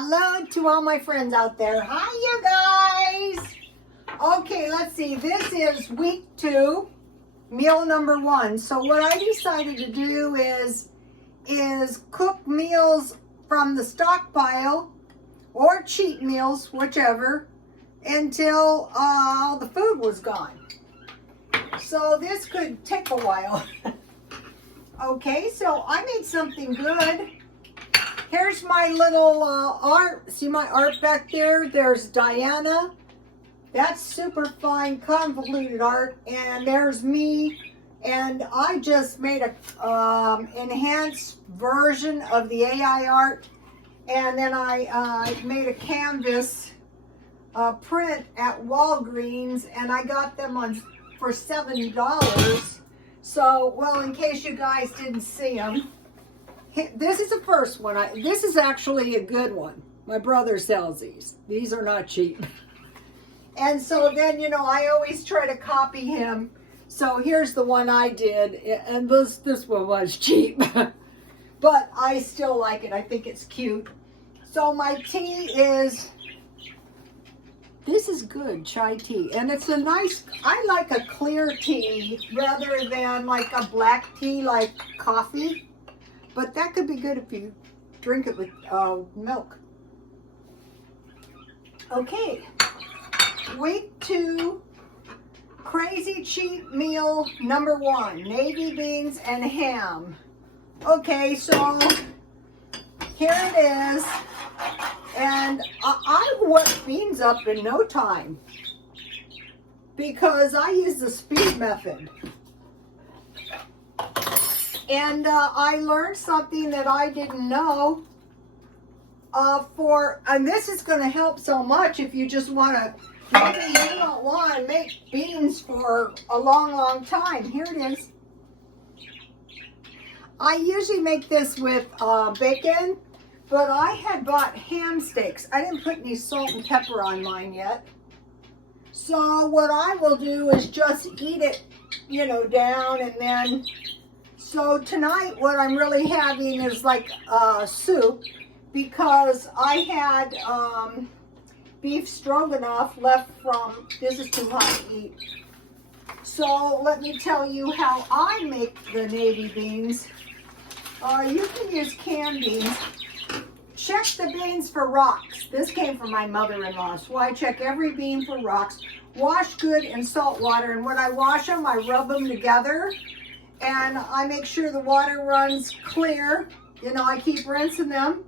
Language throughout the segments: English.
Hello to all my friends out there. Hi, you guys. Okay, let's see. This is week 2, meal number 1. So what I decided to do is cook meals from the stockpile or cheat meals, whichever, until all the food was gone. So this could take a while. Okay, so I made something good. Here's my little art. See my art back there? There's Diana. That's super fine, convoluted art. And there's me. And I just made a enhanced version of the AI art. And then I made a canvas print at Walgreens. And I got them for $70. So, well, in case you guys didn't see them. This is the first one. This is actually a good one. My brother sells these. These are not cheap. And so then, you know, I always try to copy him. So here's the one I did. And this one was cheap. But I still like it. I think it's cute. So my tea is, this is good, chai tea. And it's a nice, I like a clear tea rather than like a black tea like coffee. But that could be good if you drink it with milk. Okay, week 2, crazy cheat meal number 1, navy beans and ham. Okay, so here it is. And I whip beans up in no time because I use the speed method. And I learned something that I didn't know and this is going to help so much if you just want to, maybe you don't want to make beans for a long, long time. Here it is. I usually make this with bacon, but I had bought ham steaks. I didn't put any salt and pepper on mine yet. So what I will do is just eat it, you know, down and then... So tonight what I'm really having is like soup because I had beef stroganoff left from, this is too hot to eat. So let me tell you how I make the navy beans. You can use canned beans. Check the beans for rocks. This came from my mother-in-law, so I check every bean for rocks. Wash good in salt water, and when I wash them, I rub them together. And I make sure the water runs clear. You know, I keep rinsing them.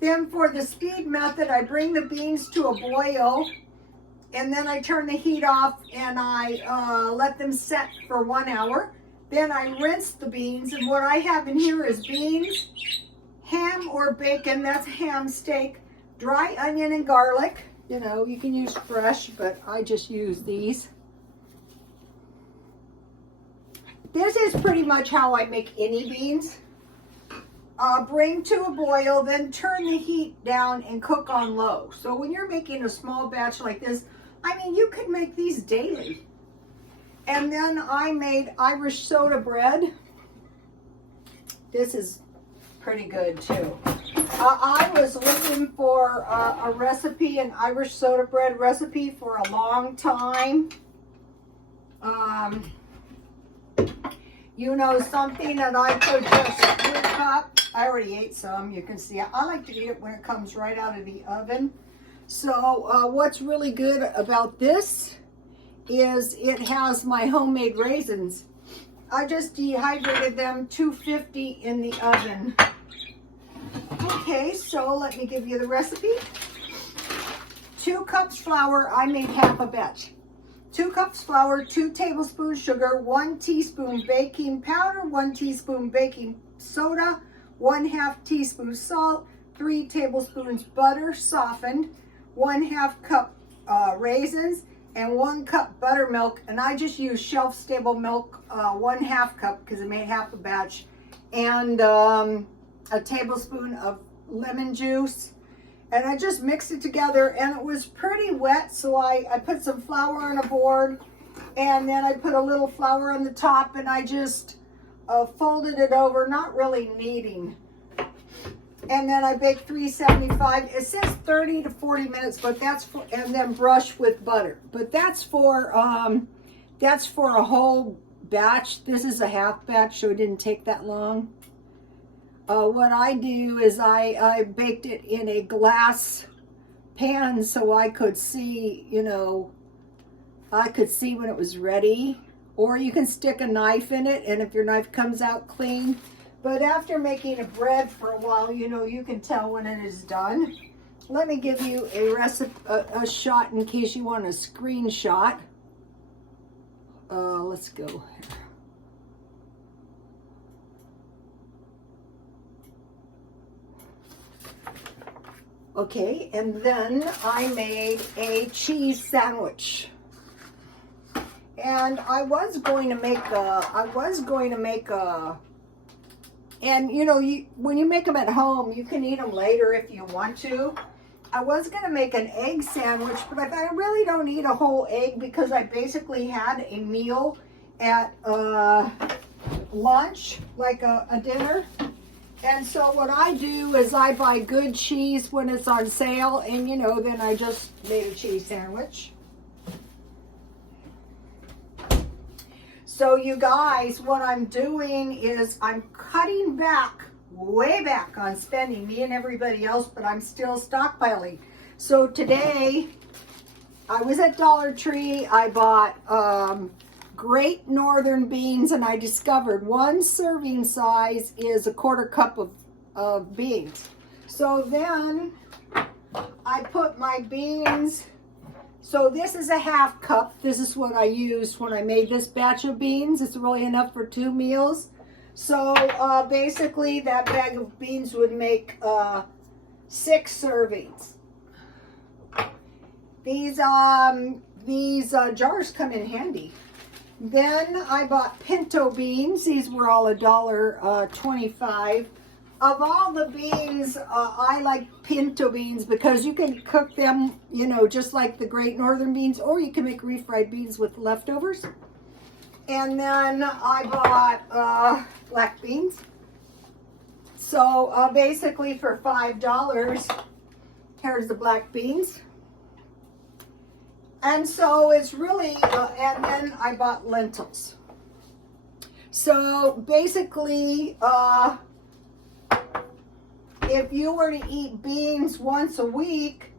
Then for the speed method, I bring the beans to a boil. And then I turn the heat off and I let them set for 1 hour. Then I rinse the beans. And what I have in here is beans, ham or bacon, that's ham steak, dry onion and garlic. You know, you can use fresh, but I just use these. This is pretty much how I make any beans. Bring to a boil, then turn the heat down and cook on low. So when you're making a small batch like this, I mean, you could make these daily. And then I made Irish soda bread. This is pretty good too. I was looking for a recipe, an Irish soda bread recipe for a long time. You know, something that I could just whip up. I already ate some, you can see. I like to eat it when it comes right out of the oven. So what's really good about this is it has my homemade raisins. I just dehydrated them 250 in the oven. Okay, so let me give you the recipe. 2 cups flour, I made half a batch. 2 cups flour, 2 tablespoons sugar, 1 teaspoon baking powder, 1 teaspoon baking soda, 1/2 teaspoon salt, 3 tablespoons butter softened, 1/2 cup raisins, and 1 cup buttermilk. And I just use shelf-stable milk, 1/2 cup because I made half a batch, and a tablespoon of lemon juice. And I just mixed it together, and it was pretty wet, so I put some flour on a board, and then I put a little flour on the top, and I just folded it over, not really kneading. And then I bake 375. It says 30 to 40 minutes, but that's for, and then brush with butter. But that's for a whole batch. This is a half batch, so it didn't take that long. What I do is I baked it in a glass pan so I could see, you know, I could see when it was ready. Or you can stick a knife in it, and if your knife comes out clean. But after making a bread for a while, you know, you can tell when it is done. Let me give you a recipe, a shot in case you want a screenshot. Let's go here. Okay, and then I made a cheese sandwich. And I was going to make a, and you know, when you make them at home, you can eat them later if you want to. I was going to make an egg sandwich, but I thought I really don't eat a whole egg because I basically had a meal at lunch, like a dinner. And so what I do is I buy good cheese when it's on sale, and you know, then I just made a cheese sandwich. So you guys, what I'm doing is I'm cutting back, way back on spending, me and everybody else, but I'm still stockpiling. So today, I was at Dollar Tree, I bought Great Northern beans, and I discovered one serving size is a 1/4 cup of beans. So then I put my beans, so this is a 1/2 cup. This is what I used when I made this batch of beans. It's really enough for 2 meals. So basically that bag of beans would make 6 servings. These jars come in handy. Then I bought pinto beans. These were all $1.25. Of all the beans, I like pinto beans because you can cook them, you know, just like the Great Northern beans, or you can make refried beans with leftovers. And then I bought black beans. So basically for $5, here's the black beans. And so it's really, and then I bought lentils. So basically, if you were to eat beans once a week,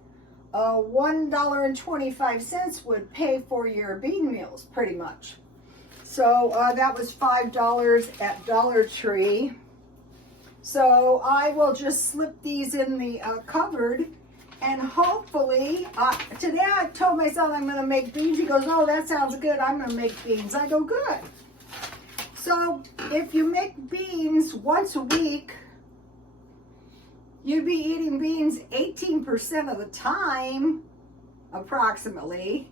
$1.25 would pay for your bean meals, pretty much. So that was $5 at Dollar Tree. So I will just slip these in the cupboard, and hopefully, today I told my son I'm going to make beans. He goes, oh, that sounds good. I'm going to make beans. I go, good. So if you make beans once a week, you'd be eating beans 18% of the time, approximately,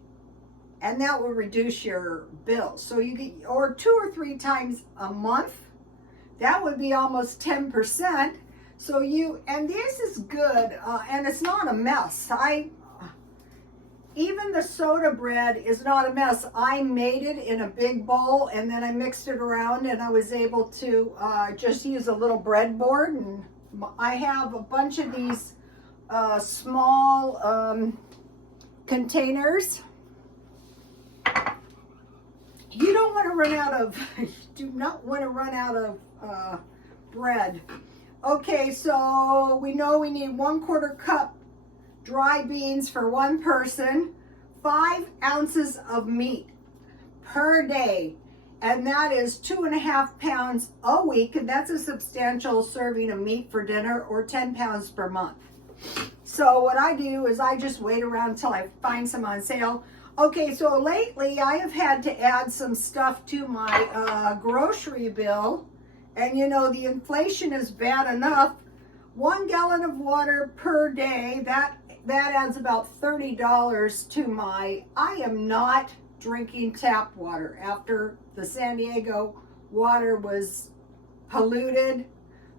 and that will reduce your bill. So you get, or 2 or 3 times a month, that would be almost 10%. So and this is good, and it's not a mess. Even the soda bread is not a mess. I made it in a big bowl, and then I mixed it around, and I was able to just use a little breadboard. And I have a bunch of these small containers. You don't want to run out of, do not want to run out of bread. Okay, so we know we need 1/4 cup dry beans for 1 person, 5 ounces of meat per day, and that is 2.5 pounds a week, and that's a substantial serving of meat for dinner, or 10 pounds per month. So what I do is I just wait around until I find some on sale. Okay, so lately I have had to add some stuff to my grocery bill. And you know, the inflation is bad enough. 1 gallon of water per day, that adds about $30 to my, I am not drinking tap water after the San Diego water was polluted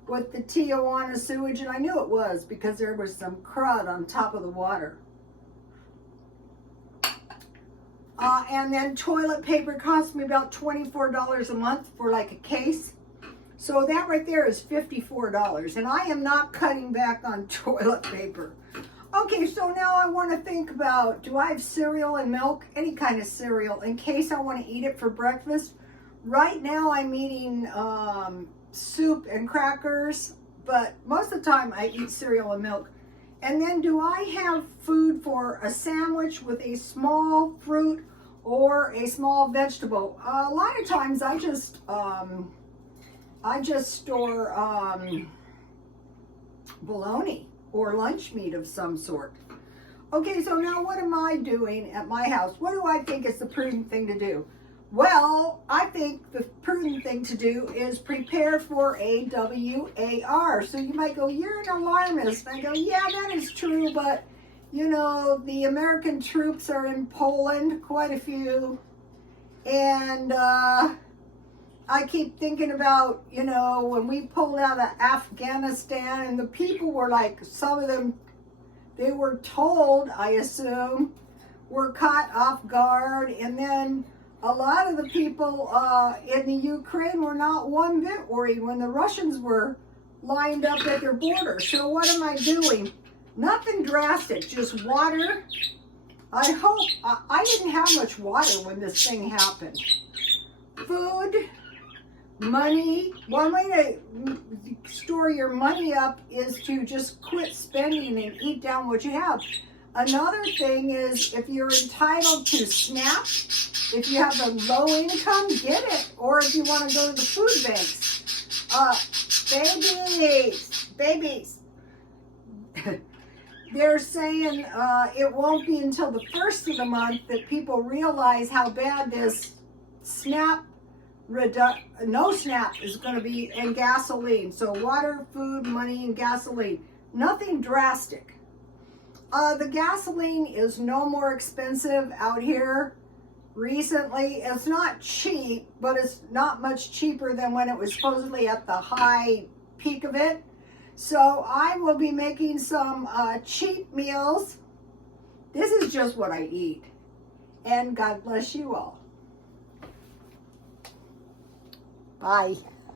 with the Tijuana sewage, and I knew it was because there was some crud on top of the water. And then toilet paper cost me about $24 a month for like a case. So that right there is $54, and I am not cutting back on toilet paper. Okay, so now I want to think about, do I have cereal and milk? Any kind of cereal, in case I want to eat it for breakfast. Right now I'm eating soup and crackers, but most of the time I eat cereal and milk. And then do I have food for a sandwich with a small fruit or a small vegetable? A lot of times I just store bologna or lunch meat of some sort. Okay, so now what am I doing at my house? What do I think is the prudent thing to do? Well, I think the prudent thing to do is prepare for a WAR. So you might go, you're an alarmist. I go, yeah, that is true, but you know, the American troops are in Poland, quite a few, and I keep thinking about, you know, when we pulled out of Afghanistan and the people were like, some of them, they were told, I assume, were caught off guard. And then a lot of the people in the Ukraine were not one bit worried when the Russians were lined up at their border. So what am I doing? Nothing drastic, just water. I hope, I didn't have much water when this thing happened. Food. Money. One way to store your money up is to just quit spending and eat down what you have. Another thing is, if you're entitled to SNAP, if you have a low income, get it. Or if you want to go to the food banks. Babies. They're saying it won't be until the first of the month that people realize how bad this no SNAP is going to be, and gasoline. So water, food, money, and gasoline. Nothing drastic. The gasoline is no more expensive out here recently. It's not cheap, but it's not much cheaper than when it was supposedly at the high peak of it. So I will be making some cheap meals. This is just what I eat. And God bless you all. Bye.